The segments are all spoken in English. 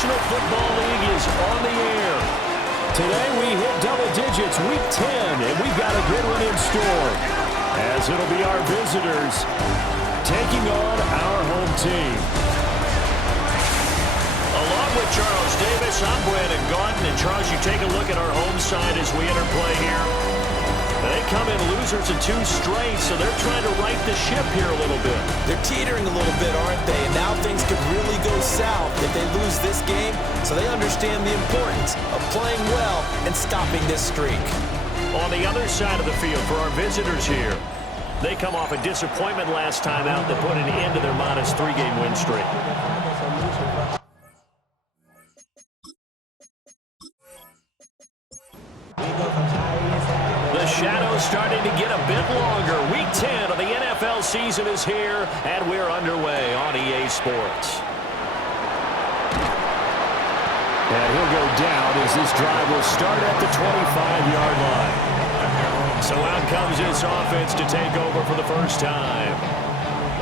National Football League is on the air. Today we hit double digits, week 10, and we've got a good one in store, as it'll be our visitors taking on our home team. Along with Charles Davis, I'm Brandon Gaudin, and Charles, you take a look at our home side as we enter play here. They come in losers of 2 straight, so they're trying to right the ship here a little bit. They're teetering a little bit, aren't they? And now things could really go south if they lose this game, so they understand the importance of playing well and stopping this streak. On the other side of the field for our visitors here, they come off a disappointment last time out that put an end to their modest 3-game win streak. The shadow's starting to get a bit longer. Week 10 of the NFL season is here, and we're underway on EA Sports. And he'll go down as this drive will start at the 25-yard line. So out comes this offense to take over for the first time.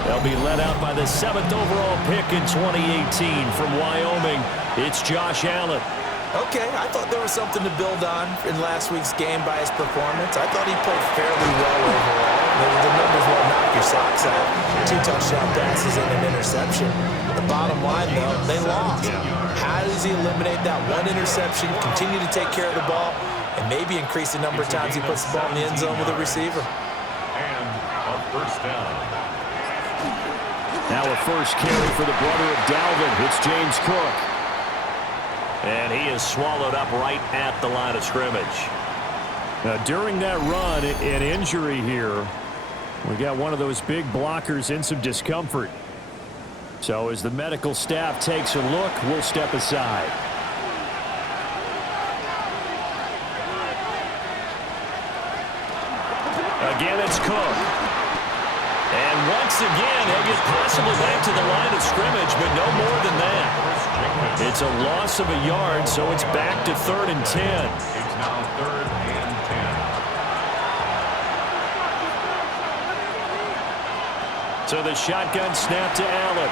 They'll be led out by the 7th overall pick in 2018 from Wyoming. It's Josh Allen. Okay, I thought there was something to build on in last week's game by his performance. I thought he played fairly well overall. The numbers won't knock your socks out. 2 touchdown passes and an interception. The bottom line, though, they lost. How does he eliminate that 1 interception, continue to take care of the ball, and maybe increase the number of times he puts the ball in the end zone with a receiver? And a first down. Now a first carry for the brother of Dalvin. It's James Cook. And he is swallowed up right at the line of scrimmage. Now, during that run, an injury here. We got one of those big blockers in some discomfort. So as the medical staff takes a look, we'll step aside. Again, it's Cook. And once again, he'll get possibly back to the line of scrimmage, but no more than that. It's a loss of a yard, so it's back to 3rd and 10. It's now 3rd and 10. So the shotgun snap to Allen.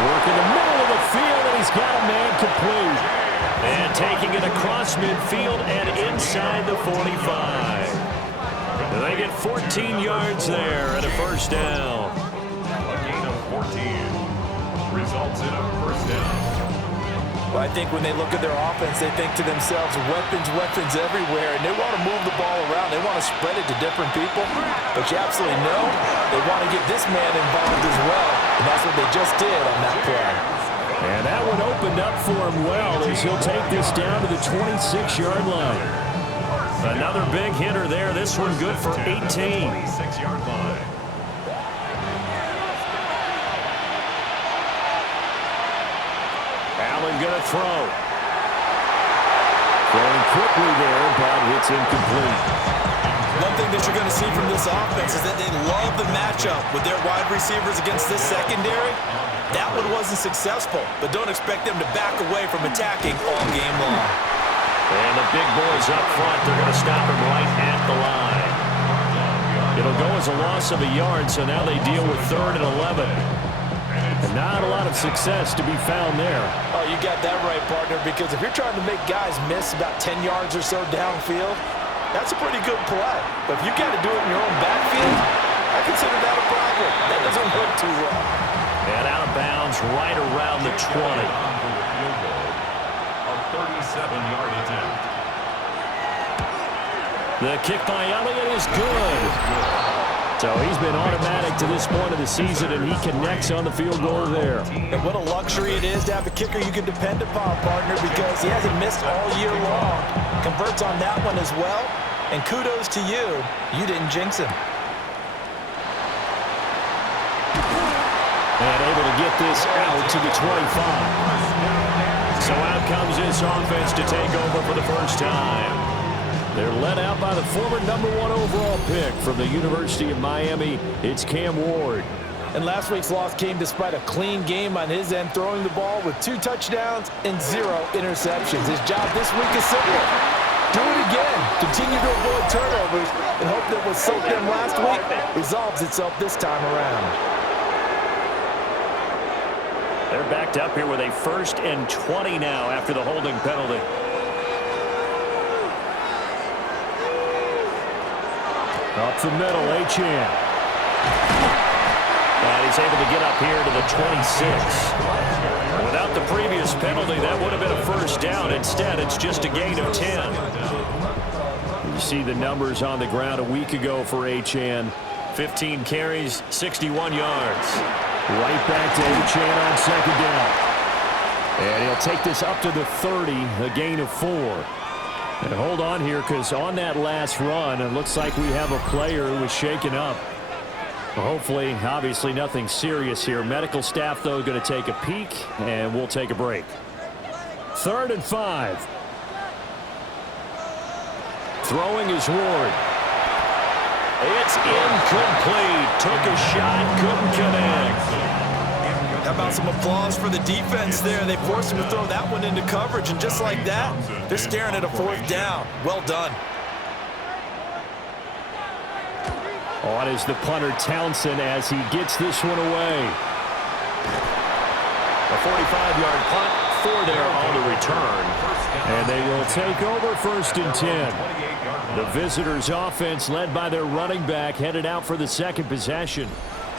Work in the middle of the field, and he's got a man complete. And taking it across midfield and inside the 45. They get 14 yards there and a first down. A gain of 14 results in a first down. Well, I think when they look at their offense, they think to themselves, weapons everywhere, and they want to move the ball around. They want to spread it to different people. But you absolutely know they want to get this man involved as well, and that's what they just did on that play. And that one opened up for him well as he'll take this down to the 26-yard line. Another big hitter there. This one good for 18. 26-yard line. Allen going to throw. Throwing quickly there, but it's incomplete. One thing that you're going to see from this offense is that they love the matchup with their wide receivers against this secondary. That one wasn't successful, but don't expect them to back away from attacking all game long. And the big boys up front, they're going to stop him right at the line. It'll go as a loss of a yard, so now they deal with 3rd and 11. And not a lot of success to be found there. Oh, you got that right, partner, because if you're trying to make guys miss about 10 yards or so downfield, that's a pretty good play. But if you got to do it in your own backfield, I consider that a problem. That doesn't work too well. And out of bounds right around the 20. 37-yard attempt. The kick by Elliott is good. So he's been automatic to this point of the season, and he connects on the field goal there. And what a luxury it is to have a kicker you can depend upon, partner, because he hasn't missed all year long. Converts on that one as well. And kudos to you. You didn't jinx him. And able to get this out to the 25. So out comes this offense to take over for the first time. They're led out by the former #1 overall pick from the University of Miami. It's Cam Ward. And last week's loss came despite a clean game on his end, throwing the ball with 2 touchdowns and 0 interceptions. His job this week is simple. Do it again. Continue to avoid turnovers and hope that what soaked them last week resolves itself this time around. They're backed up here with a 1st and 20 now after the holding penalty. Up the middle, Achane. And he's able to get up here to the 26. Without the previous penalty, that would have been a 1st down. Instead, it's just a gain of 10. You see the numbers on the ground a week ago for Achane. 15 carries, 61 yards. Right back to Achane on 2nd down. And he'll take this up to the 30, a gain of 4. And hold on here, because on that last run, it looks like we have a player who was shaken up. Hopefully, obviously nothing serious here. Medical staff, though, going to take a peek, and we'll take a break. 3rd and 5. Throwing is Ward. It's incomplete. Took a shot, couldn't connect. How about some applause for the defense there? They forced him to throw that one into coverage, and just like that, they're staring at a 4th down. Well done. On is the punter Townsend as he gets this one away. A 45-yard punt, 4 there on the return. And they will take over 1st and 10. The visitors' offense, led by their running back, headed out for the 2nd possession.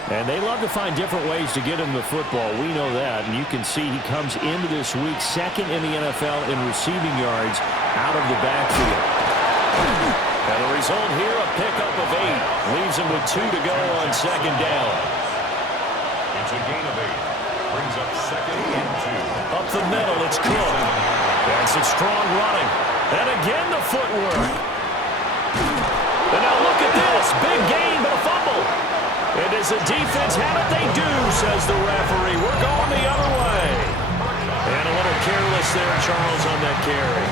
And they love to find different ways to get him the football. We know that. And you can see he comes into this week 2nd in the NFL in receiving yards out of the backfield. And the result here, a pickup of 8. Leaves him with 2 to go on 2nd down. It's a gain of 8. Brings up 2nd and 2. Up the middle, it's Cook. That's a strong running. And again, the footwork. And now look at this. Big gain, but a fumble. And does the defense have it? They do, says the referee. We're going the other way. And a little careless there, Charles, on that carry.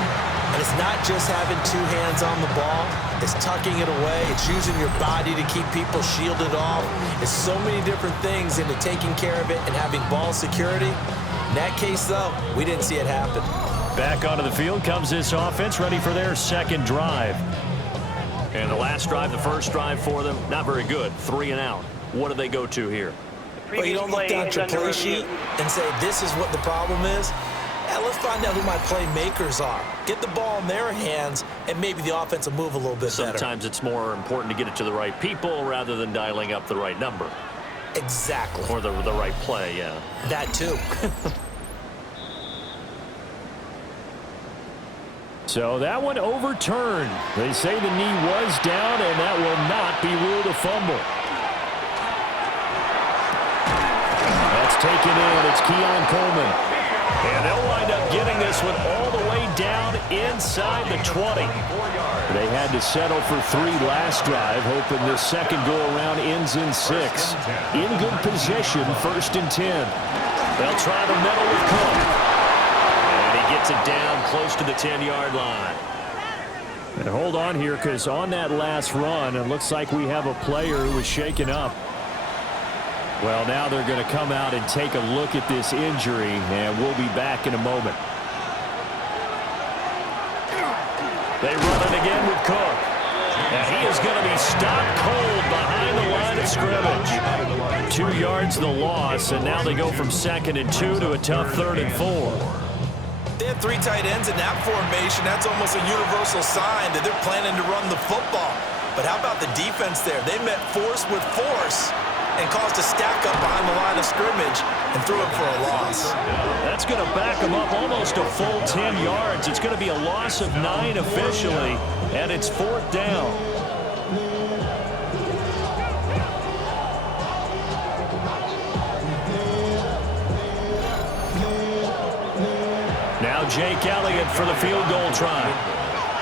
And it's not just having 2 hands on the ball. It's tucking it away. It's using your body to keep people shielded off. It's so many different things into taking care of it and having ball security. In that case, though, we didn't see it happen. Back onto the field comes this offense, ready for their 2nd drive. And the last drive, the first drive for them, not very good. 3 and out. What do they go to here? Well, you don't look down at your play sheet and say, this is what the problem is. Yeah, let's find out who my playmakers are. Get the ball in their hands, and maybe the offense will move a little bit better. Sometimes it's more important to get it to the right people rather than dialing up the right number. Exactly. Or the right play, yeah. That too. So that one overturned. They say the knee was down, and that will not be ruled a fumble. That's taken in. It's Keon Coleman. And they'll wind up getting this one all the way down inside the 20. They had to settle for 3 last drive, hoping this second go-around ends in 6. In good position, 1st and 10. They'll try the middle with Cook. Gets it down close to the 10-yard line. And hold on here, because on that last run, it looks like we have a player who was shaken up. Well, now they're going to come out and take a look at this injury, and we'll be back in a moment. They run it again with Cook. And he is going to be stopped cold behind the line of scrimmage. 2 yards the loss, and now they go from 2nd and 2 to a tough 3rd and 4. They have 3 tight ends in that formation. That's almost a universal sign that they're planning to run the football. But how about the defense there? They met force with force and caused a stack up behind the line of scrimmage and threw it for a loss. That's going to back them up almost a full 10 yards. It's going to be a loss of 9 officially, and it's 4th down. Now Jake Elliott for the field goal try.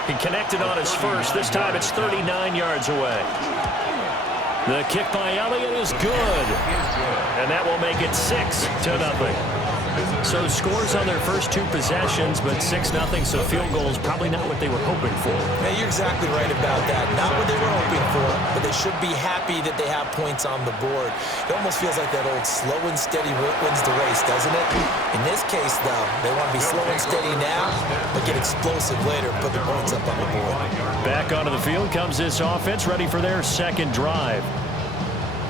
He connected on his first. This time it's 39 yards away. The kick by Elliott is good. And that will make it 6-0. So scores on their first 2 possessions, but 6-0, so field goal is probably not what they were hoping for. Yeah, you're exactly right about that. Not what they were hoping for, but they should be happy that they have points on the board. It almost feels like that old slow and steady wins the race, doesn't it? In this case, though, they want to be slow and steady now, but get explosive later and put the points up on the board. Back onto the field comes this offense, ready for their 2nd drive.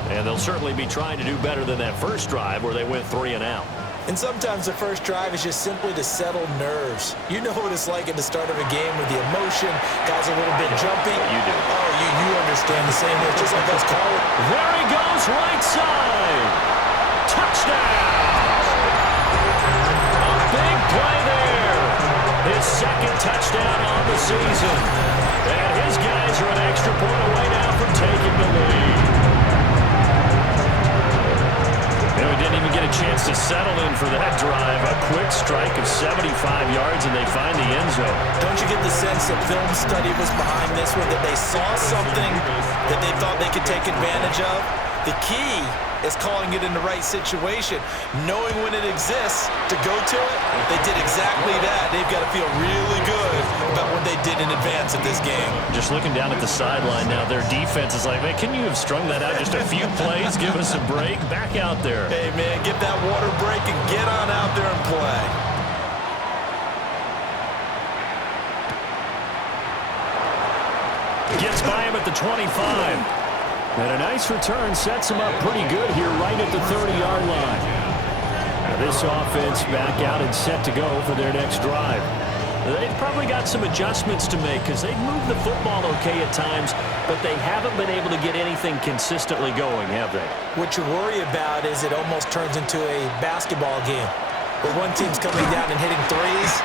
And they'll certainly be trying to do better than that first drive where they went 3 and out. And sometimes the first drive is just simply to settle nerves. You know what it's like at the start of a game with the emotion, guys are a little bit jumpy. You do. Oh, you understand the same way, just like us call it. There he goes, right side. Touchdown. A big play there. His second touchdown on the season. And his guys are an extra point away now from taking the lead. And we didn't even get a chance to settle in for that drive. A quick strike of 75 yards, and they find the end zone. Don't you get the sense that film study was behind this one, that they saw something that they thought they could take advantage of? The key is calling it in the right situation, knowing when it exists to go to it. They did exactly that. They've got to feel really good about what they did in advance of this game. Just looking down at the sideline now, their defense is like, man, can you have strung that out just a few plays? Give us a break. Back out there. Hey, man, get that water break and get on out there and play. Gets by him at the 25. And a nice return sets him up pretty good here right at the 30-yard line. Now this offense back out and set to go for their next drive. They've probably got some adjustments to make because they've moved the football okay at times, but they haven't been able to get anything consistently going, have they? What you worry about is it almost turns into a basketball game where one team's coming down and hitting threes,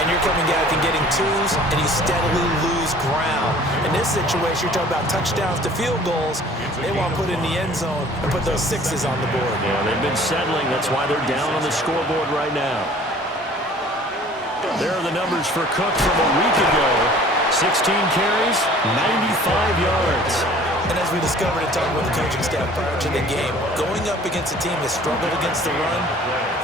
and you're coming down and getting twos, and you steadily lose ground. In this situation, you're talking about touchdowns to field goals. They want to put in the end zone and put those sixes on the board. Yeah, they've been settling. That's why they're down on the scoreboard right now. There are the numbers for Cook from a week ago. 16 carries, 95 yards. And as we discovered in talking with the coaching staff prior to the game, going up against a team that struggled against the run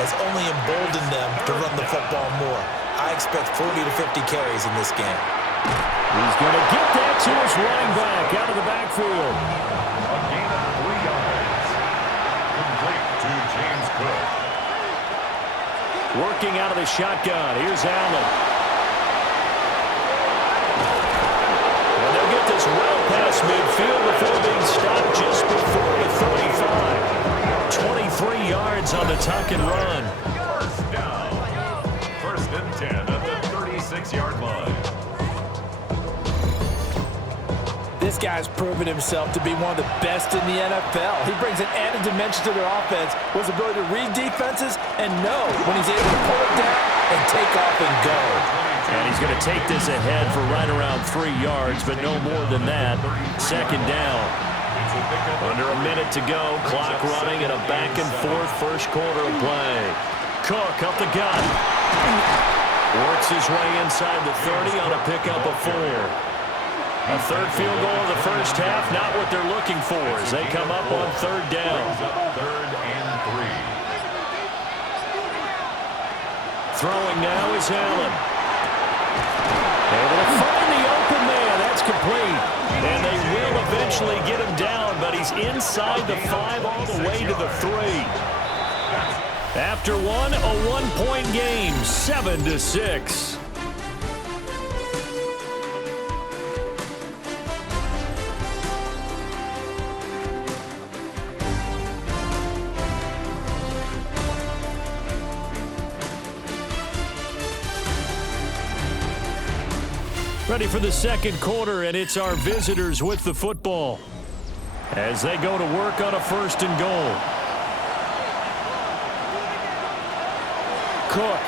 has only emboldened them to run the football more. I expect 40 to 50 carries in this game. He's going to get that to his running back out of the backfield. A gain of 3 yards. Complete to James Cook. Working out of the shotgun. Here's Allen. And they'll get this well past midfield before being stopped just before the 35. 23 yards on the tuck and run. First down. First and 10 at the 36-yard line. This guy's proven himself to be one of the best in the NFL. He brings an added dimension to their offense with his ability to read defenses and know when he's able to pull it down and take off and go. And he's going to take this ahead for right around 3 yards, but no more than that. Second down. Under a minute to go. Clock running and a back-and-forth first quarter of play. Cook up the gut. Works his way inside the 30 on a pickup of 4. A third field goal of the first half, not what they're looking for as they come up on third down. Third and 3. Throwing now is Allen. Able to find the open man. That's complete. And they will eventually get him down, but he's inside the 5 all the way to the 3. After one, a one-point game, 7-6. Ready for the second quarter, and it's our visitors with the football as they go to work on a first and goal. Cook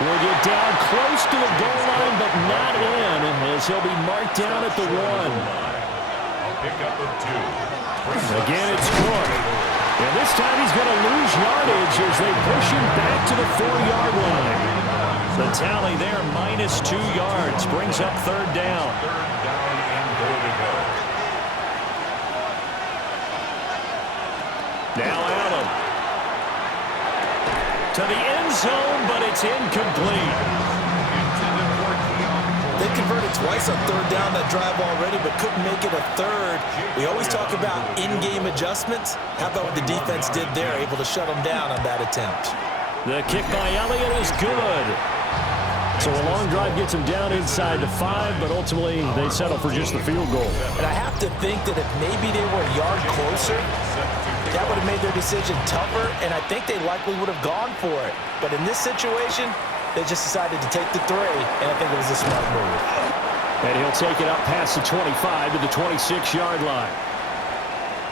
will get down close to the goal line, but not in, as he'll be marked down at the 1. A pickup of 2. Again, it's Cook. And this time he's going to lose yardage as they push him back to the 4-yard line. The tally there, -2 yards, brings up third down. Third down and goal to go. Now Allen. To the end zone, but it's incomplete. They converted twice on third down that drive already, but couldn't make it a third. We always talk about in-game adjustments. How about what the defense did there, able to shut them down on that attempt? The kick by Elliott is good. So a long drive gets them down inside the 5, but ultimately they settle for just the field goal. And I have to think that if maybe they were a yard closer, That would have made their decision tougher, and I think they likely would have gone for it. But in this situation, they just decided to take the 3, and I think it was a smart move. And he'll take it up past the 25 to the 26-yard line.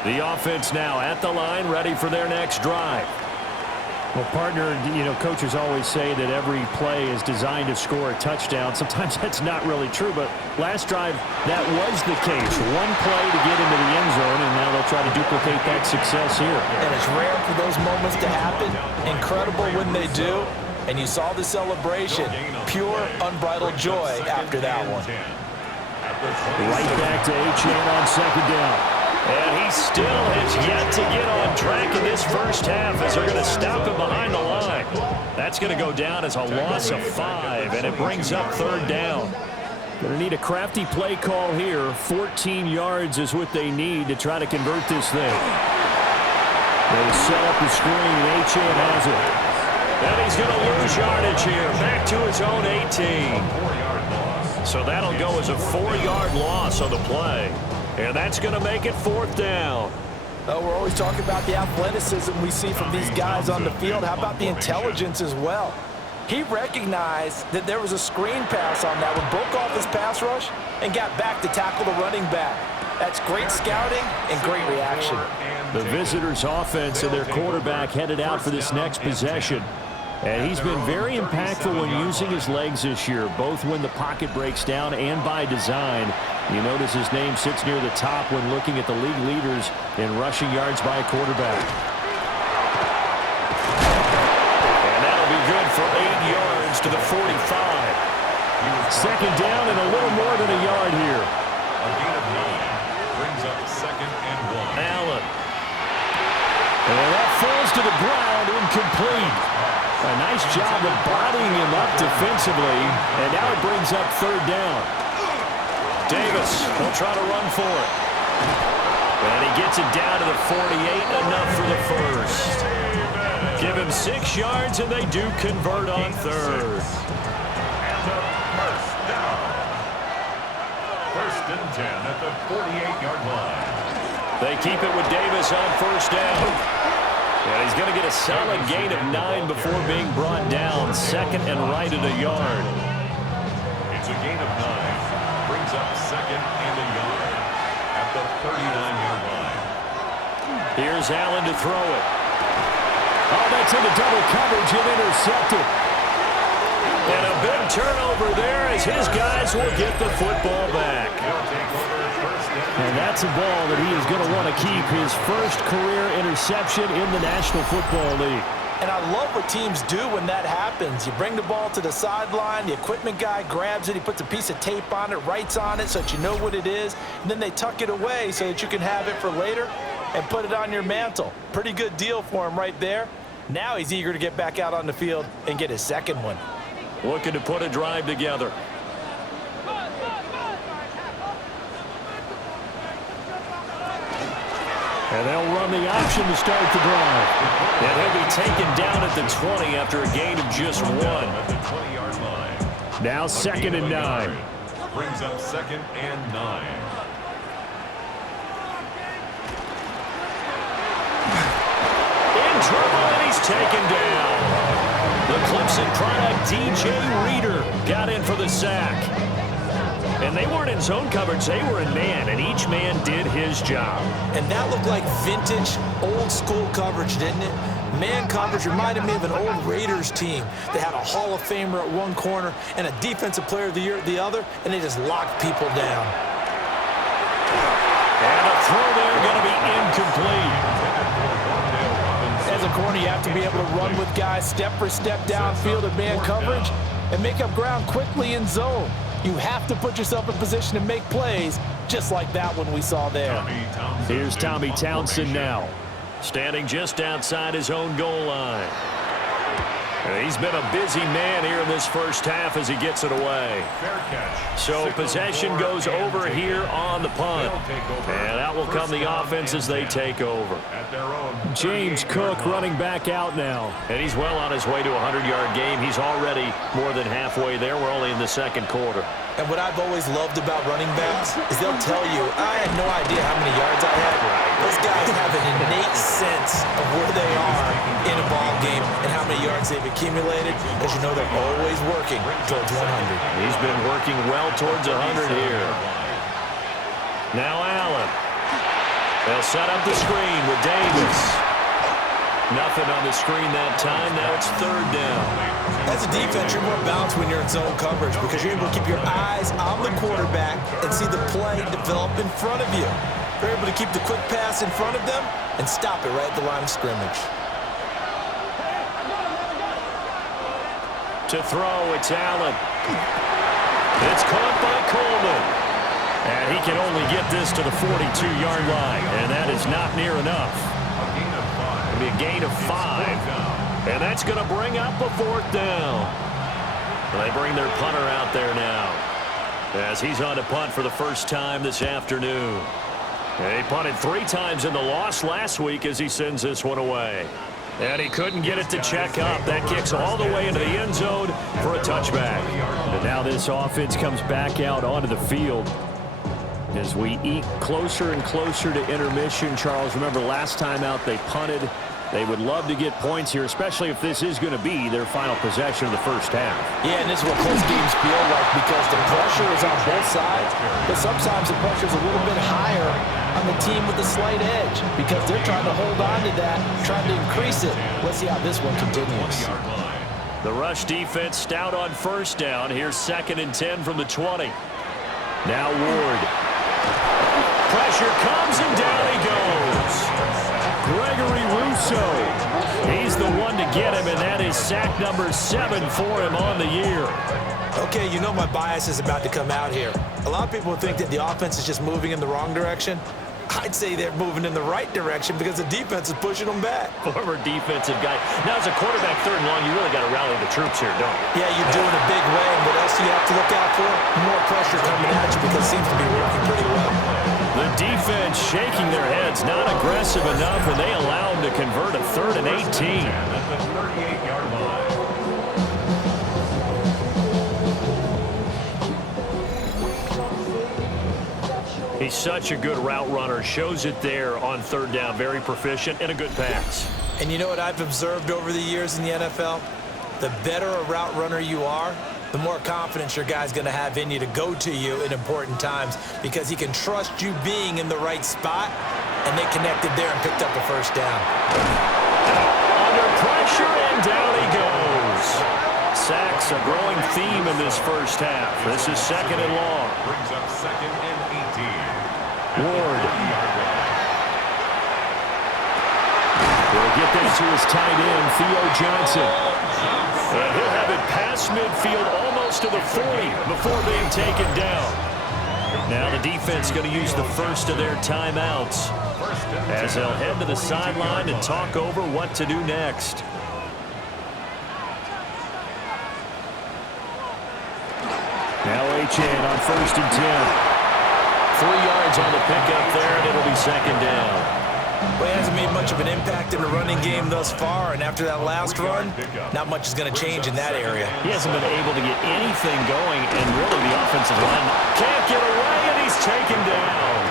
The offense now at the line, ready for their next drive. Well, partner, coaches always say that every play is designed to score a touchdown. Sometimes that's not really true, but last drive, that was the case. One play to get into the end zone, and now they'll try to duplicate that success here. And it's rare for those moments to happen. Incredible when they do. And you saw the celebration. Pure, unbridled joy after that one. Right back to Achane on second down. And he still has yet to get on track in this first half as they're going to stop him behind the line. That's going to go down as a loss of 5, and it brings up third down. Going to need a crafty play call here. 14 yards is what they need to try to convert this thing. They set up the screen, and Achane has it. And he's going to lose yardage here, back to his own 18. So that'll go as a 4-yard loss on the play. And that's going to make it fourth down. Oh, we're always talking about the athleticism we see from these guys on the field. How about the intelligence as well? He recognized that there was a screen pass on that one, broke off his pass rush, and got back to tackle the running back. That's great scouting and great reaction. The visitors' offense and their quarterback headed out for this next possession. And he's been very impactful when using his legs this year, both when the pocket breaks down and by design. You notice his name sits near the top when looking at the league leaders in rushing yards by a quarterback. And that'll be good for 8 yards to the 45. Second down and a little more than a yard here. A gain of 9 brings up second and 1. Allen. And that falls to the ground, incomplete. A nice job of bodying him up defensively, and now it brings up third down. Davis will try to run for it. And he gets it down to the 48, enough for the first. Give him 6 yards, and they do convert on third. And a first down. First and 10 at the 48-yard line. They keep it with Davis on first down. And he's going to get a solid gain of 9 before being brought down. Second and right at a yard. It's a gain of 9. Brings up second and a yard at the 39-yard line. Here's Allen to throw it. Oh, that's into double coverage and intercepted. And a big turnover there as his guys will get the football back. And that's a ball that he is going to want to keep, his first career interception in the National Football League. And I love what teams do when that happens. You bring the ball to the sideline, the equipment guy grabs it, he puts a piece of tape on it, writes on it so that you know what it is, and then they tuck it away so that you can have it for later and put it on your mantle. Pretty good deal for him right there. Now he's eager to get back out on the field and get his second one. Looking to put a drive together. And they'll run the option to start the drive. And he'll be taken down at the 20 after a gain of just 1. At the 20-yard line. Now second and 9. Brings up second and 9. In trouble, and he's taken down. The Clemson product, DJ Reader, got in for the sack. And they weren't in zone coverage, they were in man, and each man did his job. And that looked like vintage, old-school coverage, didn't it? Man coverage reminded me of an old Raiders team. They had a Hall of Famer at one corner and a Defensive Player of the Year at the other, and they just locked people down. And a throw there going to be incomplete. As a corner, you have to be able to run with guys step for step downfield of man coverage and make up ground quickly in zone. You have to put yourself in position to make plays, just like that one we saw there. Here's Tommy Townsend now, standing just outside his own goal line. He's been a busy man here in this first half as he gets it away. Fair catch. So possession goes over here on the punt. And out will come the offense as they take over. At their own James Cook running back out now. And he's well on his way to a 100-yard game. He's already more than halfway there. We're only in the second quarter. And what I've always loved about running backs is they'll tell you, I had no idea how many yards I had. Those guys have an innate sense of where they are in a ball game and how many yards they've accumulated. As you know, they're always working towards 100. He's been working well towards 100 here. Now Allen. They'll set up the screen with Davis. Nothing on the screen that time. Now it's third down. As a defense, you're more balanced when you're in zone coverage because you're able to keep your eyes on the quarterback and see the play develop in front of you. You're able to keep the quick pass in front of them and stop it right at the line of scrimmage. To throw, it's Allen. It's caught by Coleman. And he can only get this to the 42-yard line, and that is not near enough. It'll be a gain of 5. And that's going to bring up a fourth down. They bring their punter out there now as he's on to punt for the first time this afternoon. And he punted 3 times in the loss last week as he sends this one away. And he couldn't get it to check up. That kicks all the way into the end zone for a touchback. And now this offense comes back out onto the field as we eke closer and closer to intermission. Charles, remember last time out they punted. They would love to get points here, especially if this is going to be their final possession of the first half. Yeah, and this is what close games feel like because the pressure is on both sides, but sometimes the pressure is a little bit higher on the team with the slight edge because they're trying to hold on to that, trying to increase it. Let's see how this one continues. The rush defense stout on first down. Here's 2nd and 10 from the 20. Now Ward. Pressure comes and down he goes. Gregory Rousseau. He's the one to get him, and that is sack number 7 for him on the year. Okay, you know my bias is about to come out here. A lot of people think that the offense is just moving in the wrong direction. I'd say they're moving in the right direction because the defense is pushing them back. Former defensive guy. Now, as a quarterback 3rd and long, you really got to rally the troops here, don't you? Yeah, you do in a big way. And what else do you have to look out for? More pressure coming at you because it seems to be working pretty well. The defense shaking their heads, not aggressive enough, and they allow him to convert a 3rd and 18. At the 38-yard line. He's such a good route runner. Shows it there on 3rd down. Very proficient and a good pass. And you know what I've observed over the years in the NFL? The better a route runner you are, the more confidence your guy's going to have in you to go to you in important times because he can trust you being in the right spot, and they connected there and picked up a first down. Under pressure, and down he goes. Sacks a growing theme in this first half. This is 2nd and long. Brings up 2nd and 18. Ward. Will get that to his tight end, Theo Johnson. And he'll have it past midfield almost to the 40 before being taken down. Now the defense going to use the first of their timeouts as they'll head to the sideline and talk over what to do next. Now Achane on 1st and 10. 3 yards on the pickup there, and it'll be 2nd down. Well, he hasn't made much of an impact in the running game thus far, and after that last run, not much is going to change in that area. He hasn't been able to get anything going, and really the offensive line can't get away, and he's taken down.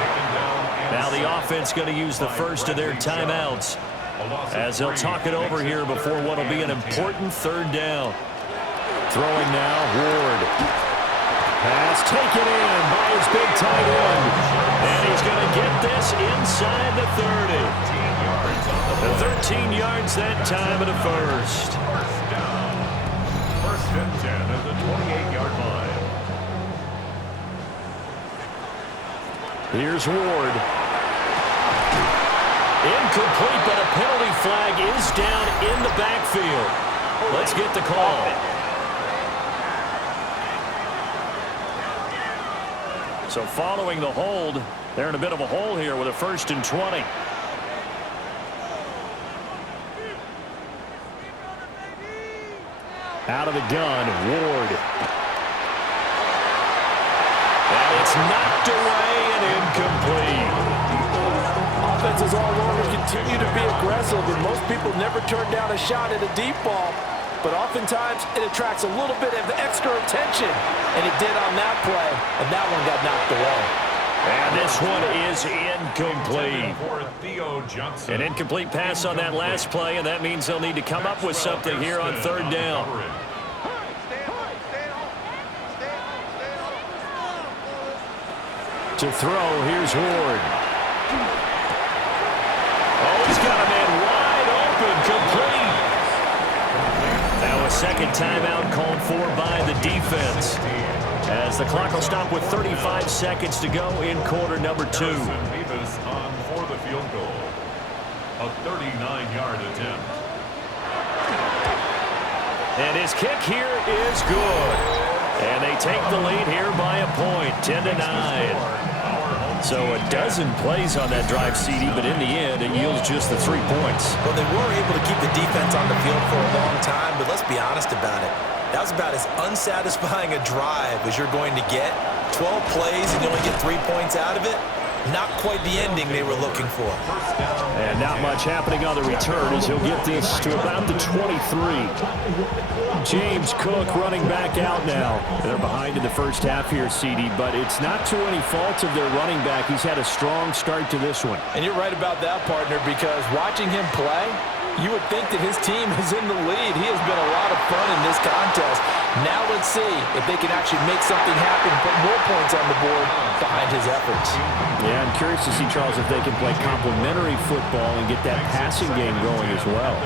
Now the offense going to use the first of their timeouts as they'll talk it over here before what will be an important 3rd down. Throwing now, Ward. Pass taken in by his big tight end. And he's going to get this inside the 30. The 13 yards that time of the first. 1st and 10 at the 28-yard line. Here's Ward. Incomplete, but a penalty flag is down in the backfield. Let's get the call. So following the hold, they're in a bit of a hole here with a 1st and 20. Out of the gun, Ward. And it's knocked away and incomplete. Offenses all over continue to be aggressive, and most people never turn down a shot at a deep ball. But oftentimes, it attracts a little bit of extra attention, and it did on that play, and that one got knocked away. And this one is incomplete. An incomplete pass on that last play, and that means they'll need to come up with something here on third down. To throw, here's Ward. Oh, he's got a man wide open, complete. Now a second timeout called for by the defense, as the clock will stop with 35 seconds to go in quarter number 2. Davis on for the field goal. A 39-yard attempt. And his kick here is good. And they take the lead here by a point, 10-9. So a dozen plays on that drive, CD, but in the end, it yields just the 3 points. Well, they were able to keep the defense on the field for a long time, but let's be honest about it. That was about as unsatisfying a drive as you're going to get. 12 plays and you only get 3 points out of it. Not quite the ending they were looking for. And not much happening on the return as he'll get this to about the 23. James Cook running back out now. They're behind in the first half here, CD, but it's not to any fault of their running back. He's had a strong start to this one. And you're right about that, partner, because watching him play, you would think that his team is in the lead. He has been a lot of fun in this contest. Now let's see if they can actually make something happen, put more points on the board behind his efforts. Yeah, I'm curious to see, Charles, if they can play complementary football and get that passing game going as well.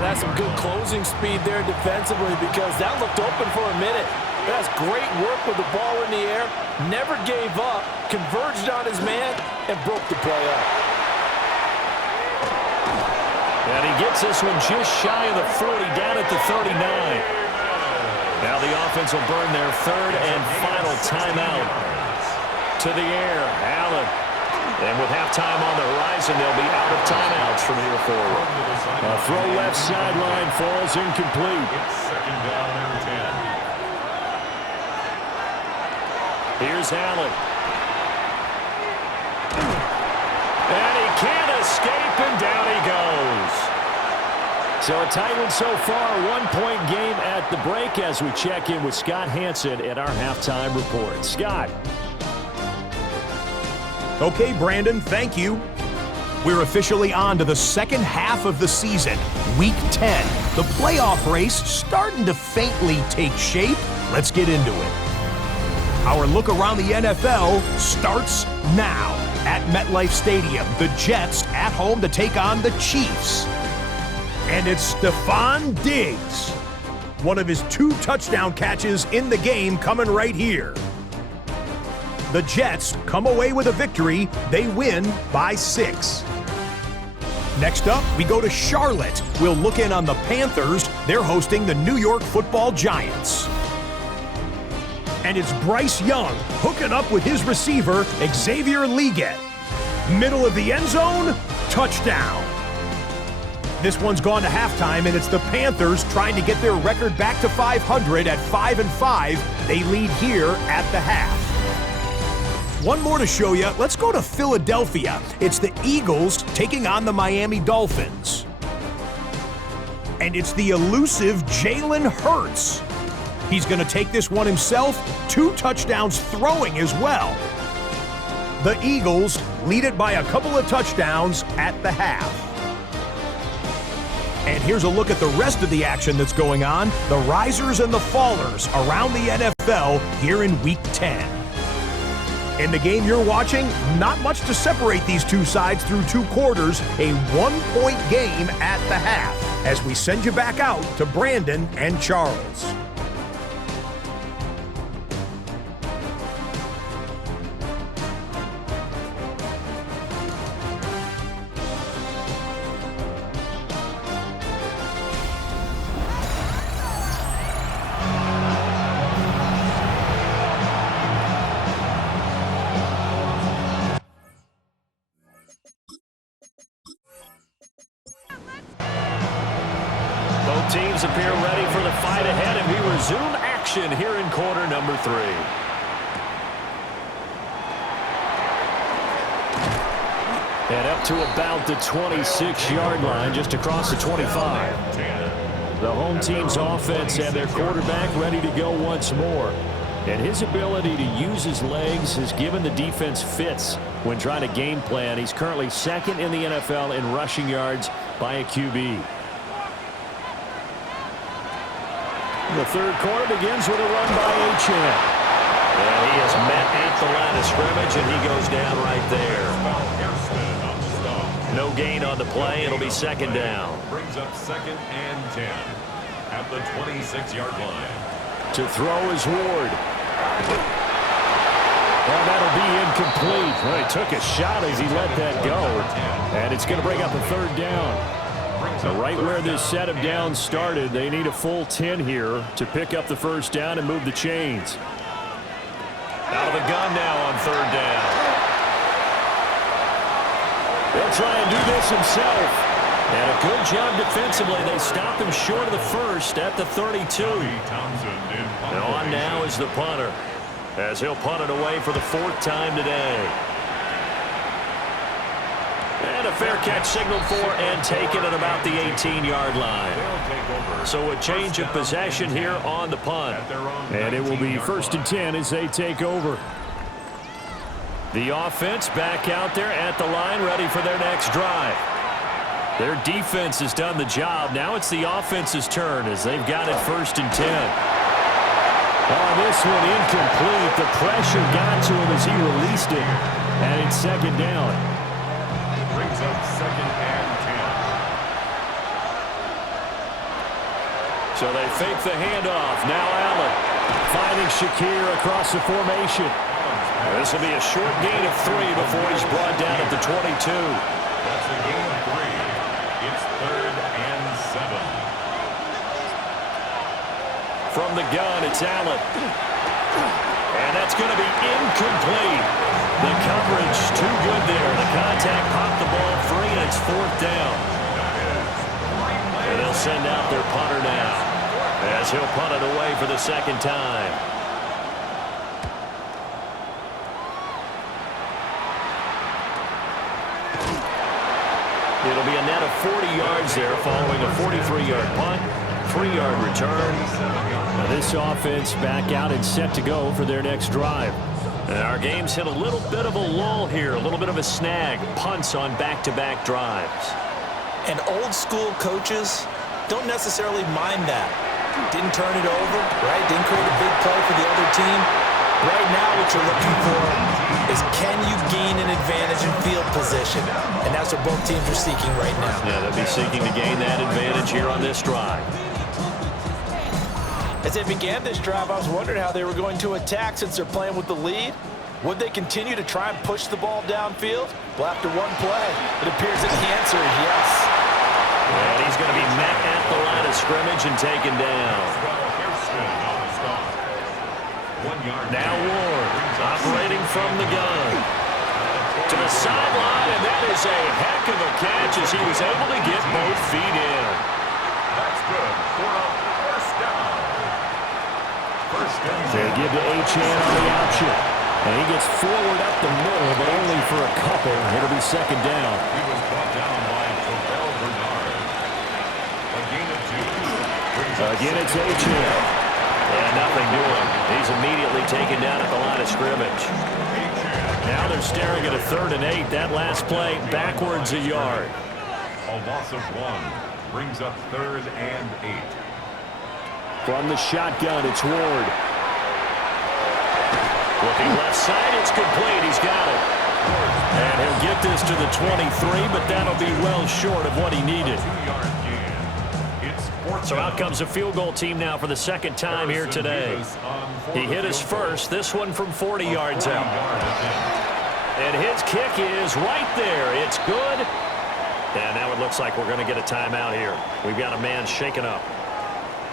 That's some good closing speed there defensively, because that looked open for a minute. That's great work with the ball in the air. Never gave up, converged on his man, and broke the play up. And he gets this one just shy of the 40, down at the 39. Now the offense will burn their third and final timeout. To the air, Allen. And with halftime on the horizon, they'll be out of timeouts from here forward. A throw left sideline falls incomplete. It's second down and 10. Here's Allen. And he can't escape, and down he goes. So a tight one so far, 1-point game at the break as we check in with Scott Hansen at our halftime report. Scott. Okay, Brandon, thank you. We're officially on to the second half of the season, Week 10. The playoff race starting to faintly take shape. Let's get into it. Our look around the NFL starts now. At MetLife Stadium, the Jets at home to take on the Chiefs. And it's Stephon Diggs. One of his 2 touchdown catches in the game coming right here. The Jets come away with a victory. They win by 6. Next up, we go to Charlotte. We'll look in on the Panthers. They're hosting the New York Football Giants. And it's Bryce Young hooking up with his receiver, Xavier Legette. Middle of the end zone, touchdown. This one's gone to halftime, and it's the Panthers trying to get their record back to 500 at 5-5. They lead here at the half. One more to show you. Let's go to Philadelphia. It's the Eagles taking on the Miami Dolphins. And it's the elusive Jalen Hurts. He's going to take this one himself. 2 touchdowns throwing as well. The Eagles lead it by a couple of touchdowns at the half. And here's a look at the rest of the action that's going on. The risers and the fallers around the NFL here in Week 10. In the game you're watching, not much to separate these two sides through 2 quarters. A 1-point game at the half. As we send you back out to Brandon and Charles. Teams appear ready for the fight ahead, and we resume action here in quarter number 3. And up to about the 26-yard line, just across the 25. The home team's offense and their quarterback ready to go once more. And his ability to use his legs has given the defense fits when trying to game plan. He's currently second in the NFL in rushing yards by a QB. The third quarter begins with a run by Achane. And he is met at the line of scrimmage, and he goes down right there. No gain on the play. It'll be second down. Brings up 2nd and 10 at the 26-yard line. To throw is Ward. Well, that'll be incomplete. Well, he took a shot as he let that go. And it's going to bring up a third down. So right where this set of downs started, they need a full 10 here to pick up the first down and move the chains. Out of the gun now on third down. They'll try and do this himself. And a good job defensively. They stopped him short of the first at the 32. And on now is the punter, as he'll punt it away for the 4th time today. And a fair catch signaled for and taken at about the 18-yard line. So a change of possession here on the punt. And it will be 1st and 10 as they take over. The offense back out there at the line, ready for their next drive. Their defense has done the job. Now it's the offense's turn as they've got it 1st and 10. Oh, this one incomplete. The pressure got to him as he released it. And it's second down. Brings up 2nd and 10. So they fake the handoff. Now Allen finding Shakir across the formation. This will be a short gain of 3 before he's brought down at the 22. That's a gain of 3. It's 3rd and 7. From the gun, it's Allen. And that's going to be incomplete. The coverage too good there. The contact popped the ball free, and it's 4th down. And they'll send out their punter now, as he'll punt it away for the 2nd time. It'll be a net of 40 yards there following a 43-yard punt, 3-yard return. Now this offense back out and set to go for their next drive. And our game's hit a little bit of a lull here, a little bit of a snag. Punts on back-to-back drives. And old-school coaches don't necessarily mind that. Didn't turn it over, right? Didn't create a big play for the other team. Right now what you're looking for is, can you gain an advantage in field position? And that's what both teams are seeking right now. Yeah, they'll be seeking to gain that advantage here on this drive. As they began this drive, I was wondering how they were going to attack since they're playing with the lead. Would they continue to try and push the ball downfield? Well, after one play, it appears that the answer is yes. And he's going to be met at the line of scrimmage and taken down. Now Ward operating from the gun. To the sideline, and that is a heck of a catch as he was able to get both feet in. That's good for a first down. They give to Achane on the option. And he gets forward up the middle, but only for a couple. It'll be 2nd down. He was brought down by Terrell Bernard. A gain of 2. Again, it's Achane. And nothing doing. He's immediately taken down at the line of scrimmage. Now they're staring at a 3rd and 8. That last play backwards a yard. A loss of 1 brings up 3rd and 8. From the shotgun, it's Ward. Looking left side, it's complete. He's got it. And he'll get this to the 23, but that'll be well short of what he needed. 2-yard gain. It's 4th So out comes a field goal team now for the 2nd time here today. He hit his first, this one from 40 yards out. And his kick is right there. It's good. And now it looks like we're going to get a timeout here. We've got a man shaken up.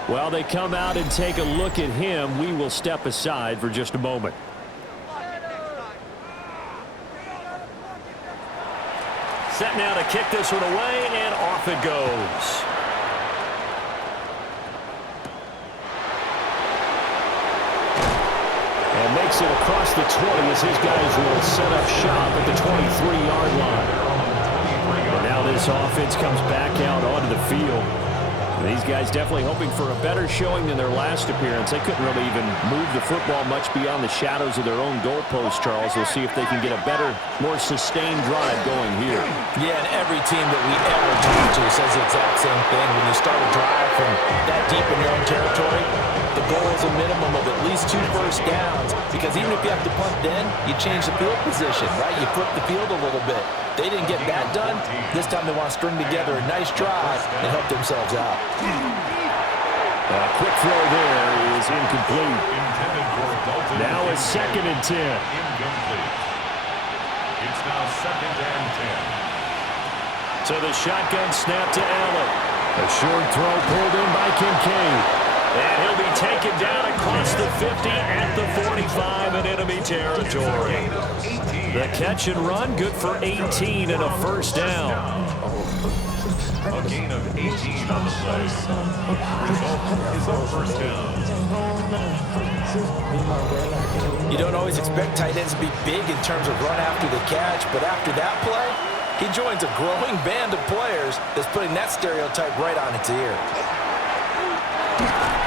While they come out and take a look at him, we will step aside for just a moment. Set now to kick this one away, and off it goes. takes it across the 20 as his guys will set up shop at the 23-yard line. And now this offense comes back out onto the field. These guys definitely hoping for a better showing than their last appearance. They couldn't really even move the football much beyond the shadows of their own goalpost, Charles. We'll see if they can get a better, more sustained drive going here. Yeah, and every team that we ever talk to says the exact same thing. When you start a drive from that deep in your own territory, the goal is a minimum of at least 2 first downs, because even if you have to punt then, you change the field position, right? You flip the field a little bit. They didn't get that done. This time they want to string together a nice drive and help themselves out. A quick throw there is incomplete. Now a 2nd and 10. Incomplete. It's now 2nd and 10. So the shotgun snap to Allen. A short throw pulled in by Kincaid. And he'll be taken down across the 50 at the 45 in enemy territory. The catch and run, good for 18 and a first down. A gain of 18 on the play. Result is a first down. You don't always expect tight ends to be big in terms of run after the catch, but after that play, he joins a growing band of players that's putting that stereotype right on its ear.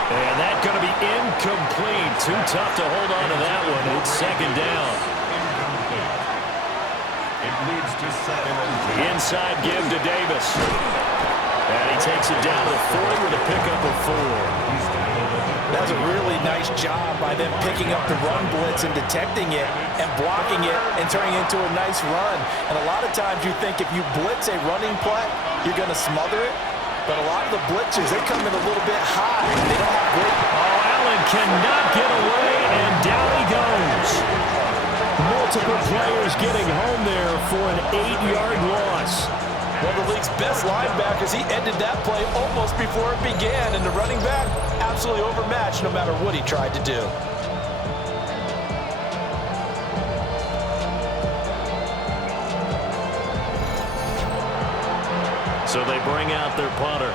And that's going to be incomplete. Too tough to hold on to that one. It's 2nd down. Incomplete. It leads to 2nd and 10. Inside give to Davis. And he takes it down to the 40 with a pickup of 4. That was a really nice job by them picking up the run blitz and detecting it and blocking it and turning it into a nice run. And a lot of times you think if you blitz a running play, you're going to smother it. But a lot of the blitzers, they come in a little bit high. They don't have great... Oh, Allen cannot get away, and down he goes. Multiple players getting home there for an 8-yard loss. One of the league's best linebackers, he ended that play almost before it began. And the running back, absolutely overmatched no matter what he tried to do. So they bring out their punter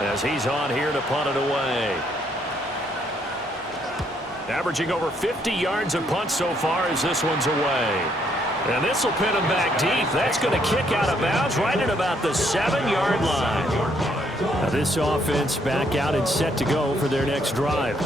as he's on here to punt it away. Averaging over 50 yards a punt so far as this one's away. And this will pin him back deep. That's going to kick out of bounds right at about the 7-yard line. Now this offense back out and set to go for their next drive.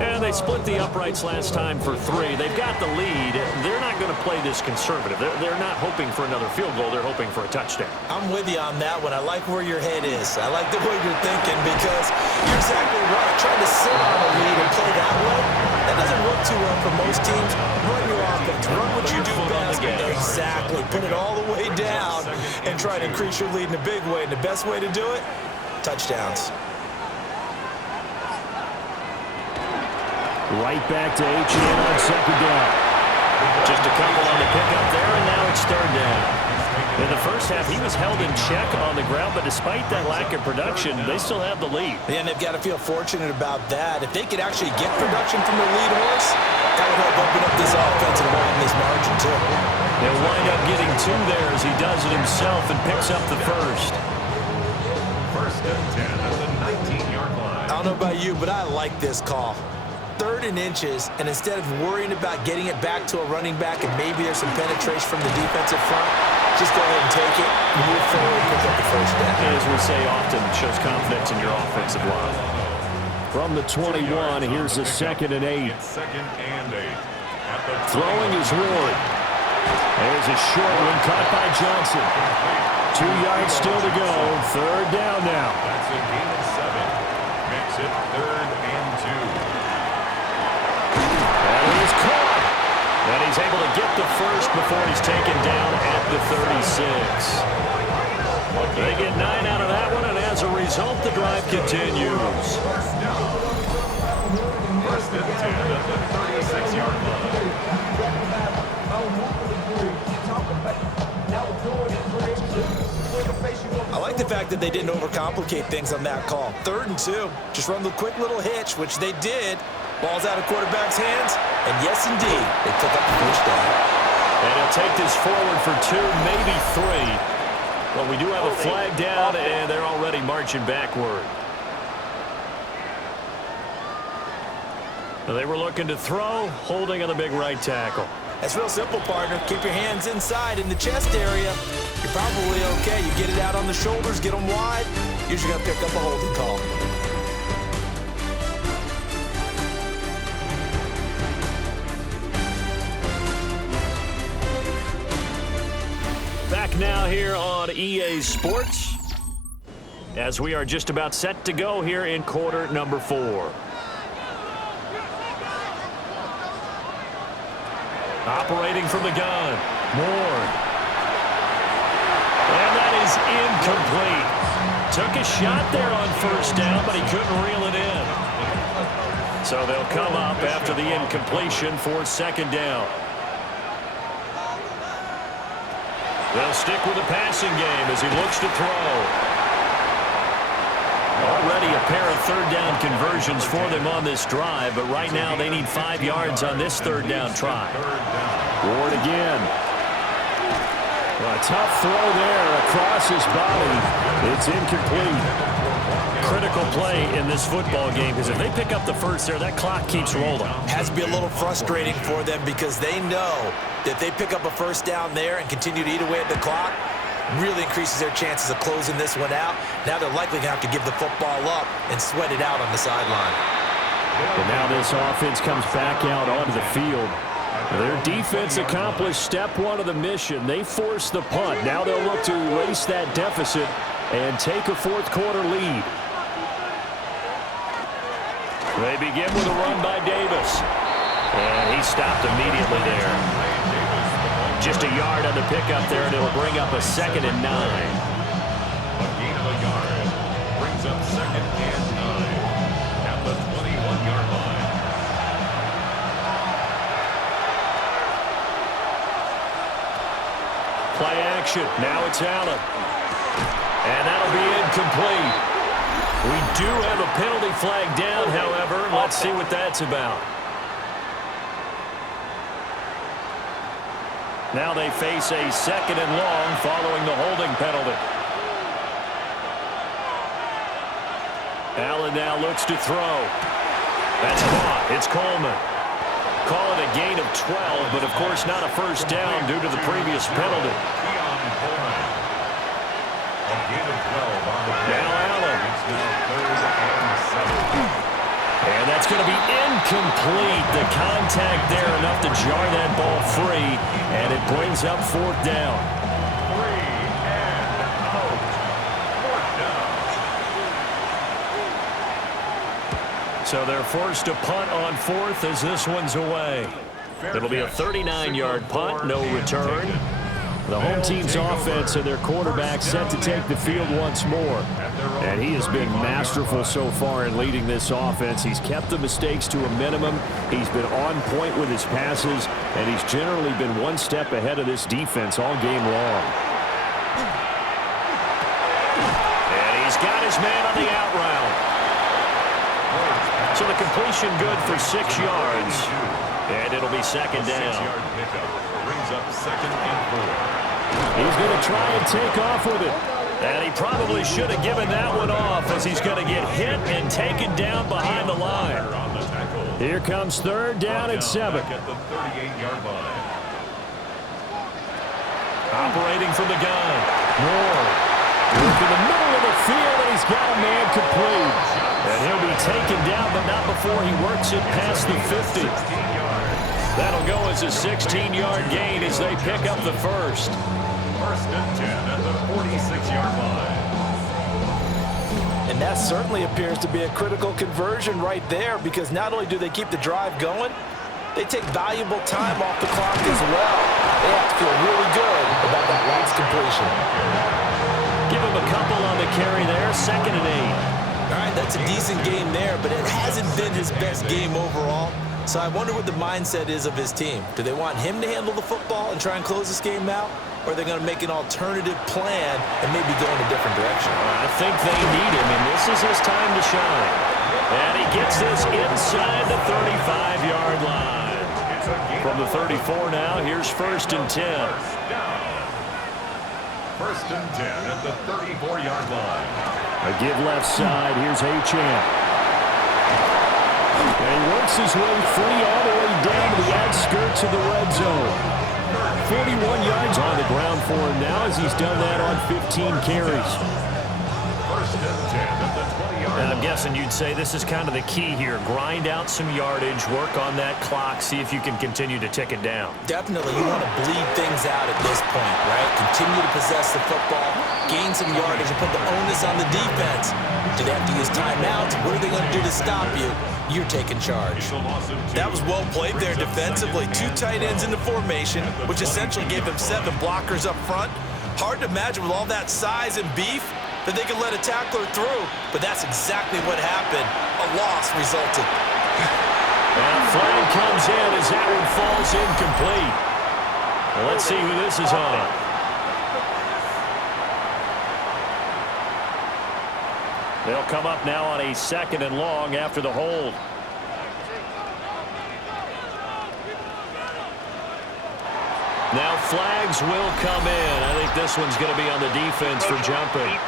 And they split the uprights last time for 3. They've got the lead. They're not going to play this conservative. They're not hoping for another field goal. They're hoping for a touchdown. I'm with you on that one. I like where your head is. I like the way you're thinking, because you're exactly right. Trying to sit on a lead and play that way, that doesn't work too well for most teams. Run your offense. Run what you do best. Exactly. Put it all the way down and try to increase your lead in a big way. And the best way to do it, touchdowns. Right back to H&N on 2nd down. Just a couple on the pickup there, and now it's 3rd down. In the first half, he was held in check on the ground, but despite that lack of production, they still have the lead. Yeah, and they've got to feel fortunate about that. If they could actually get production from their lead horse, that would help open up this offense and widen this margin, too. They'll wind up getting 2 there as he does it himself and picks up the first. 1st and 10 at the 19-yard line. I don't know about you, but I like this call. 3rd and inches, and instead of worrying about getting it back to a running back and maybe there's some penetration from the defensive front, just go ahead and take it, move forward, and pick up the first down. As we say often, shows confidence in your offensive line. From the 21, here's the 2nd and 8. It's 2nd and 8. At the Throwing is Ward. There's a short one caught by Johnson. 2 yards still to go. 3rd down now. That's a gain of 7. Makes it 3rd and 2. And he's caught. And he's able to get the first before he's taken down at the 36. They get 9 out of that one, and as a result, the drive continues. 1st and 10 at the 36-yard line. I like the fact that they didn't overcomplicate things on that call. 3rd and 2. Just run the quick little hitch, which they did. Ball's out of quarterback's hands, and yes, indeed, they took up the first down. And he'll take this forward for 2, maybe 3. But we do have a flag down, and they're already marching backward. They were looking to throw, holding on the big right tackle. That's real simple, partner. Keep your hands inside in the chest area. You're probably okay. You get it out on the shoulders, get them wide. Usually going to pick up a holding call. Back now here on EA Sports, as we are just about set to go here in quarter number 4. Operating from the gun, Moore. And that is incomplete. Took a shot there on first down, but he couldn't reel it in. So they'll come up after the incompletion for second down. They'll stick with the passing game as he looks to throw. Already a pair of third down conversions for them on this drive, but right now they need 5 yards on this third down try. Ward again. A tough throw there across his body. It's incomplete. Critical play in this football game, because if they pick up the first there, that clock keeps rolling. Has to be a little frustrating for them because they know that they pick up a first down there and continue to eat away at the clock, really increases their chances of closing this one out. Now they're likely going to have to give the football up and sweat it out on the sideline. And now this offense comes back out onto the field. Their defense accomplished step 1 of the mission. They forced the punt. Now they'll look to erase that deficit and take a fourth quarter lead. They begin with a run by Davis. And he stopped immediately there. Just a yard on the pickup there, and it'll bring up a 2nd and 9. A gain of a yard brings up 2nd and 9 at the 21-yard line. Play action. Now it's Allen. And that'll be incomplete. We do have a penalty flag down, however. Let's see what that's about. Now they face a 2nd and long following the holding penalty. Allen now looks to throw. That's caught. It's Coleman. Call it a gain of 12, but of course not a first down due to the previous penalty. Now Allen. And that's going to be incomplete. The contact there enough to jar that ball free, and it brings up 4th down. 3 and out. 4th down. So they're forced to punt on 4th as this one's away. It'll be a 39-yard punt, no return. The home team's offense and their quarterback set to take the field once more. And he has been masterful so far in leading this offense. He's kept the mistakes to a minimum. He's been on point with his passes, and he's generally been one step ahead of this defense all game long. And he's got his man on the out route. So the completion good for 6 yards. And it'll be 2nd down. 6-yard pickup brings up 2nd and 4. He's going to try and take off with it. And he probably should have given that one off as he's going to get hit and taken down behind the line. Here comes 3rd down and 7. At the 38-yard line. Operating from the gun. Moore. Look in the middle of the field, and he's got a man complete. And he'll be taken down, but not before he works it past the 50. That'll go as a 16-yard gain as they pick up the first. 1st and 10 at the 46-yard line. And that certainly appears to be a critical conversion right there, because not only do they keep the drive going, they take valuable time off the clock as well. They have to feel really good about that last completion. Give him a couple on the carry there, 2nd and 8. All right, that's a decent game there, but it hasn't been his best game overall. So I wonder what the mindset is of his team. Do they want him to handle the football and try and close this game out? Or are they going to make an alternative plan and maybe go in a different direction? I think they need him, and this is his time to shine. And he gets this inside the 35-yard line. From the 34 now, here's 1st and 10. 1st and 10 at the 34-yard line. A give left side. Here's Achane. he works his way free all the way down to the outskirts of the red zone. 41 yards on the ground for him now as he's done that on 15 carries. First and 10 at the 20-yard And I'm line. guessing you'd say this is kind of the key here. Grind out some yardage, work on that clock, see if you can continue to tick it down. Definitely, you want to bleed things out at this point, right? Continue to possess the football, gain some yardage, and put the onus on the defense. Do they have to use timeouts? What are they going to do to stop you? You're taking charge. That was well played there defensively. 2 tight ends in the formation, which essentially gave them 7 blockers up front. Hard to imagine with all that size and beef that they could let a tackler through, but that's exactly what happened. A loss resulted. And a flag comes in as that one falls incomplete. Well, let's see who this is on. They'll come up now on a 2nd and long after the hold. Now flags will come in. I think this one's going to be on the defense for jumping.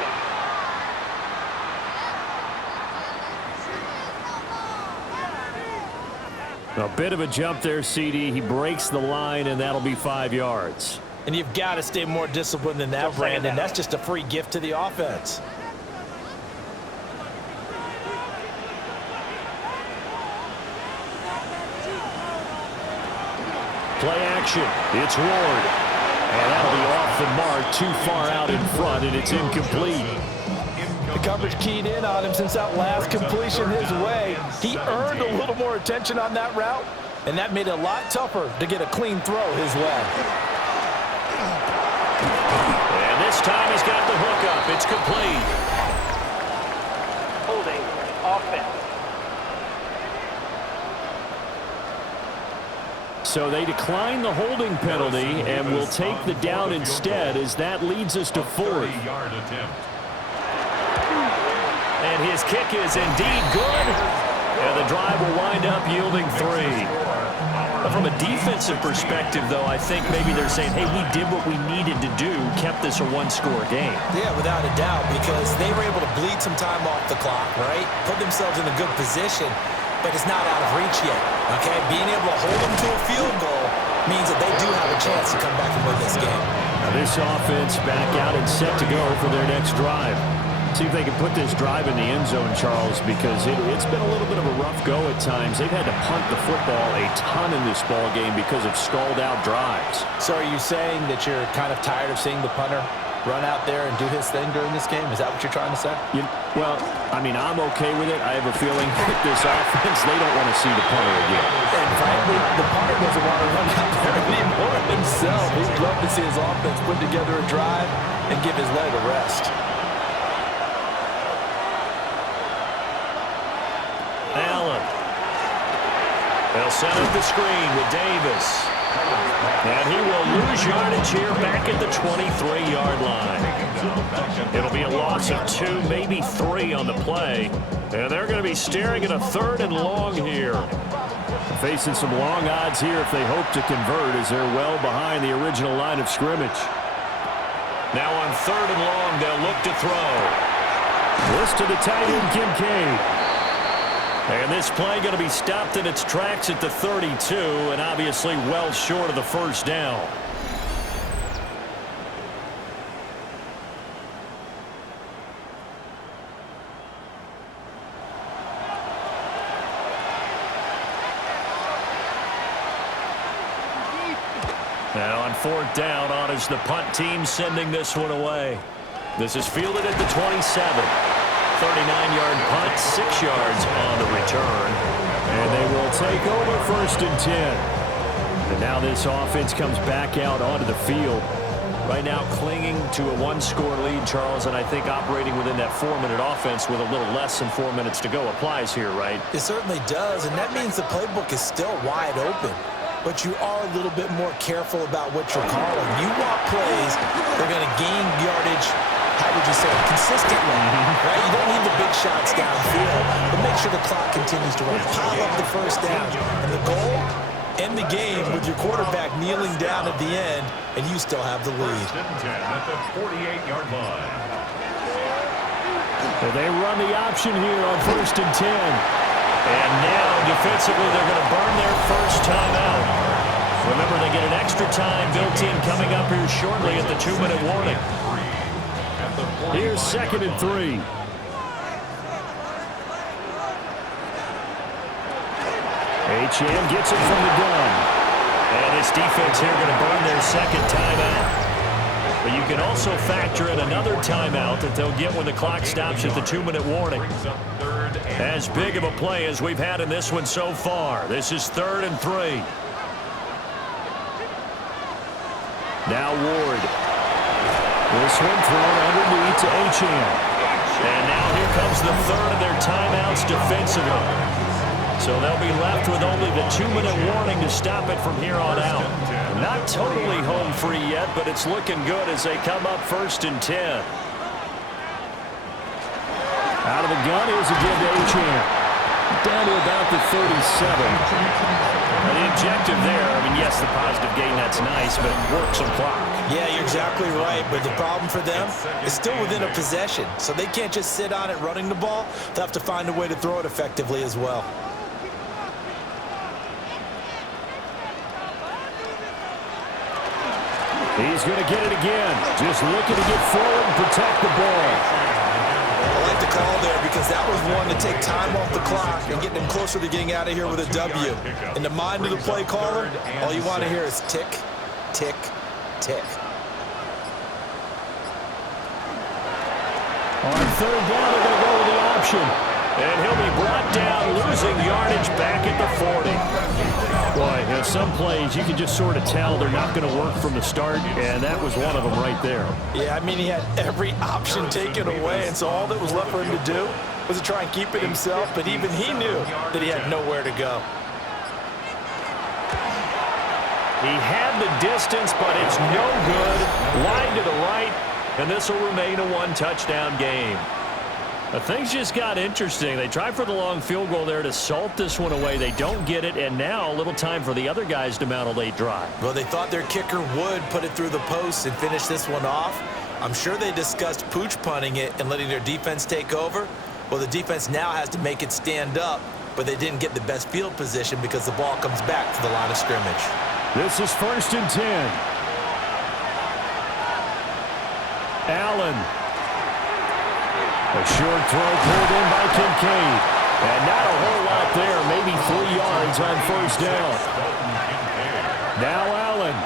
A bit of a jump there, CD. He breaks the line, and that'll be 5 yards. And you've got to stay more disciplined than that, Brandon. That's just a free gift to the offense. Play action. It's Ward. And that'll be off the mark, too far out in front, and it's incomplete. The coverage keyed in on him since that last completion his way. He earned a little more attention on that route, and that made it a lot tougher to get a clean throw his way. And this time he's got the hook up. It's complete. Holding offense. So they decline the holding penalty and will take the down instead as that leads us to 4th. 30-yard attempt. And his kick is indeed good. And the drive will wind up yielding 3. From a defensive perspective, though, I think maybe they're saying, hey, we did what we needed to do, kept this a 1-score game. Yeah, without a doubt, because they were able to bleed some time off the clock, right? Put themselves in a good position, but it's not out of reach yet, okay? Being able to hold them to a field goal means that they do have a chance to come back and win this game. Now this offense back out and set to go for their next drive. See if they can put this drive in the end zone, Charles, because it's been a little bit of a rough go at times. They've had to punt the football a ton in this ball game because of stalled-out drives. So are you saying that you're kind of tired of seeing the punter run out there and do his thing during this game? Is that what you're trying to say? Well, I mean, I'm okay with it. I have a feeling with this offense, they don't want to see the punter again. And frankly, the punter doesn't want to run out there anymore himself. He'd love to see his offense put together a drive and give his leg a rest. Allen. They'll set up the screen with Davis. And he will lose yardage here back at the 23-yard line. It'll be a loss of 2, maybe 3 on the play. And they're going to be staring at a 3rd and long here. Facing some long odds here if they hope to convert as they're well behind the original line of scrimmage. Now on 3rd and long, they'll look to throw. This to the tight end, Kincaid. And this play going to be stopped in its tracks at the 32, and obviously well short of the first down. Now on 4th down, on is the punt team sending this one away. This is fielded at the 27. 39-yard punt, 6 yards on the return. And they will take over 1st and 10. And now this offense comes back out onto the field. Right now clinging to a 1-score lead, Charles, and I think operating within that 4-minute offense with a little less than 4 minutes to go applies here, right? It certainly does, and that means the playbook is still wide open. But you are a little bit more careful about what you're calling. You want plays that are going to gain yardage, how would you say, consistently, right? You don't need the big shots downfield, but make sure the clock continues to run. Pile up the first down. And the goal, end the game with your quarterback kneeling down at the end, and you still have the lead. 1st and 10 at the 48-yard line. Well, they run the option here on 1st and 10. And now defensively, they're going to burn their first timeout. Remember, they get an extra time built in coming up here shortly at the 2-minute warning. Here's 2nd and 3. Achane gets it from the gun. And this defense here going to burn their second timeout. But you can also factor in another timeout that they'll get when the clock stops at the 2-minute warning. As big of a play as we've had in this one so far. This is 3rd and 3. Now Ward. This one thrown underneath to Achane. And now here comes the third of their timeouts defensively. So they'll be left with only the 2-minute warning to stop it from here on out. Not totally home free yet, but it's looking good as they come up 1st and 10. Out of the gun, here's a give to Achane. Down to about the 37. And the objective there, I mean, yes, the positive gain, that's nice, but work some clock. Yeah, you're exactly right, but the problem for them is still within a possession, so they can't just sit on it running the ball. They'll have to find a way to throw it effectively as well. He's going to get it again. Just looking to get forward and protect the ball. I like the call there because that was one to take time off the clock and get them closer to getting out of here with a W. In the mind of the play caller, all you want to hear is tick, tick, tick. On 3rd down, they're going to go with the option. And he'll be brought down, losing yardage back at the 40. Boy, you know, some plays you can just sort of tell they're not going to work from the start, and that was one of them right there. Yeah, I mean, he had every option taken away, and so all that was left for him to do was to try and keep it himself, but even he knew that he had nowhere to go. He had the distance, but it's no good. Wide to the right, and this will remain a one-touchdown game. But things just got interesting. They tried for the long field goal there to salt this one away. They don't get it, and now a little time for the other guys to mount a late drive. Well, they thought their kicker would put it through the post and finish this one off. I'm sure they discussed pooch punting it and letting their defense take over. Well, the defense now has to make it stand up, but they didn't get the best field position because the ball comes back to the line of scrimmage. This is 1st and 10. Allen. A short throw pulled in by Kincaid. And not a whole lot there, maybe 3 yards on 1st down. Now Allen.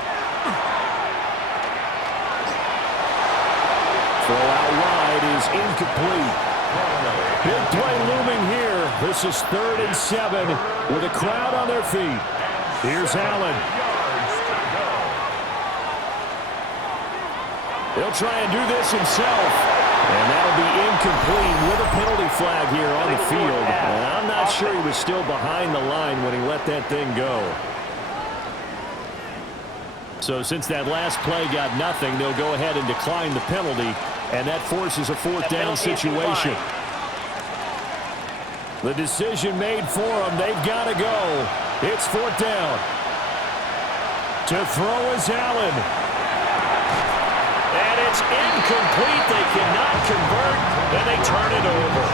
Throw out wide is incomplete. Big play looming here. This is 3rd and 7 with a crowd on their feet. Here's Allen. He'll try and do this himself. And that'll be incomplete with a penalty flag here on the field. And I'm not sure he was still behind the line when he let that thing go. So since that last play got nothing, they'll go ahead and decline the penalty, and that forces a 4th down situation. The decision made for them. They've got to go. It's 4th down. To throw is Allen. And it's incomplete. They cannot convert, and they turn it over.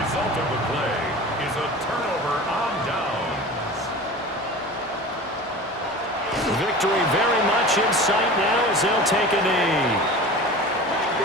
Result of the play is a turnover on downs. Victory very much in sight now as they'll take a knee.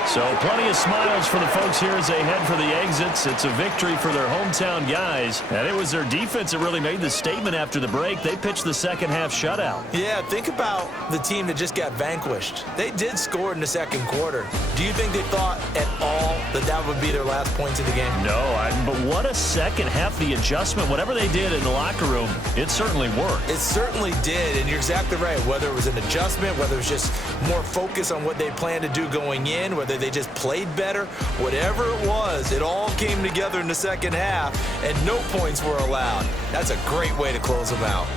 So plenty of smiles for the folks here as they head for the exits. It's a victory for their hometown guys. And it was their defense that really made the statement after the break. They pitched the second half shutout. Yeah, think about the team that just got vanquished. They did score in the 2nd quarter. Do you think they thought at all that that would be their last points of the game? No, but what a second half. The adjustment, whatever they did in the locker room, it certainly worked. It certainly did, and you're exactly right. Whether it was an adjustment, whether it was just more focus on what they planned to do going in, whether they just played better, whatever it was, it all came together in the second half, and no points were allowed. That's a great way to close them out.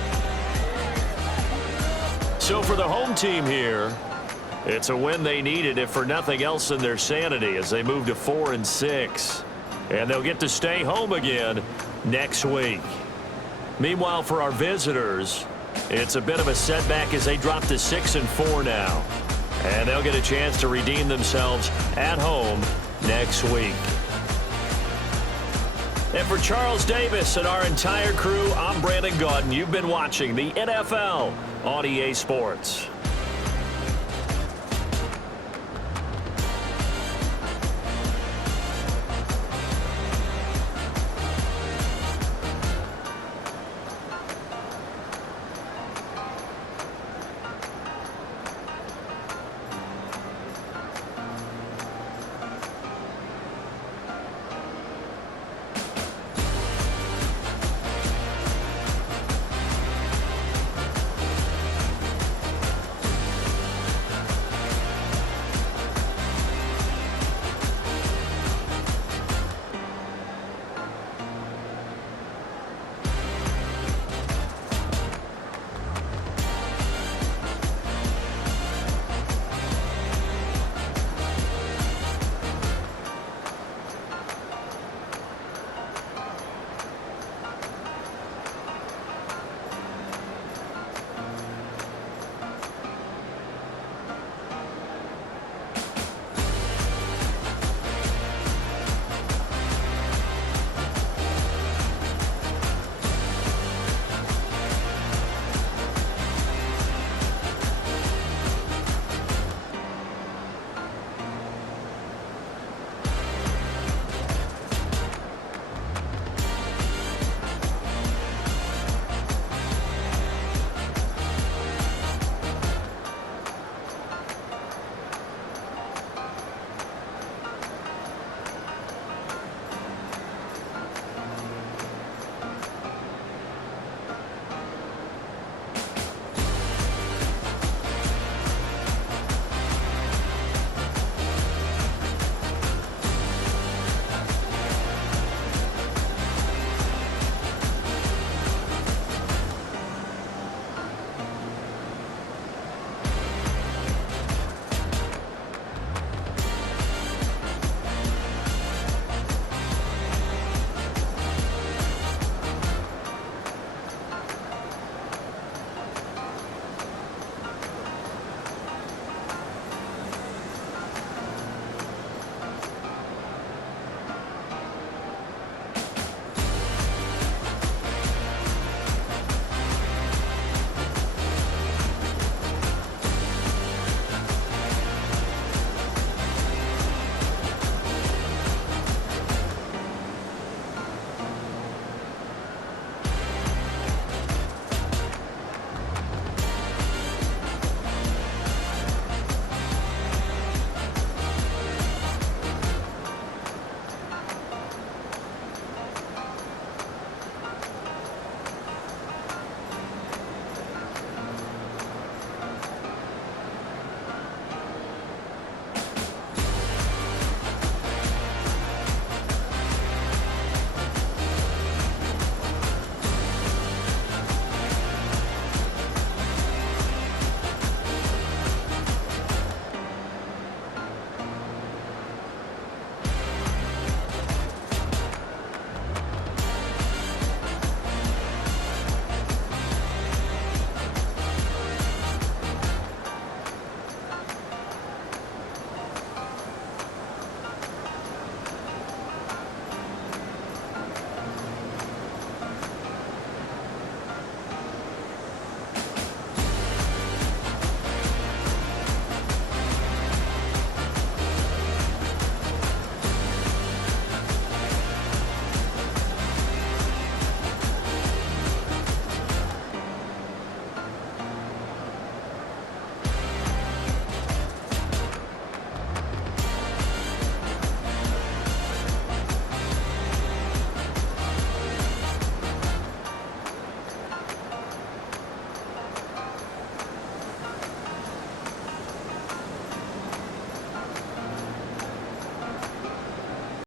So for the home team here, it's a win they needed, if for nothing else than their sanity, as they move to 4 and 6. And they'll get to stay home again next week. Meanwhile, for our visitors, it's a bit of a setback as they drop to 6 and 4 now. And they'll get a chance to redeem themselves at home next week. And for Charles Davis and our entire crew, I'm Brandon Gaudin. You've been watching the NFL on EA Sports.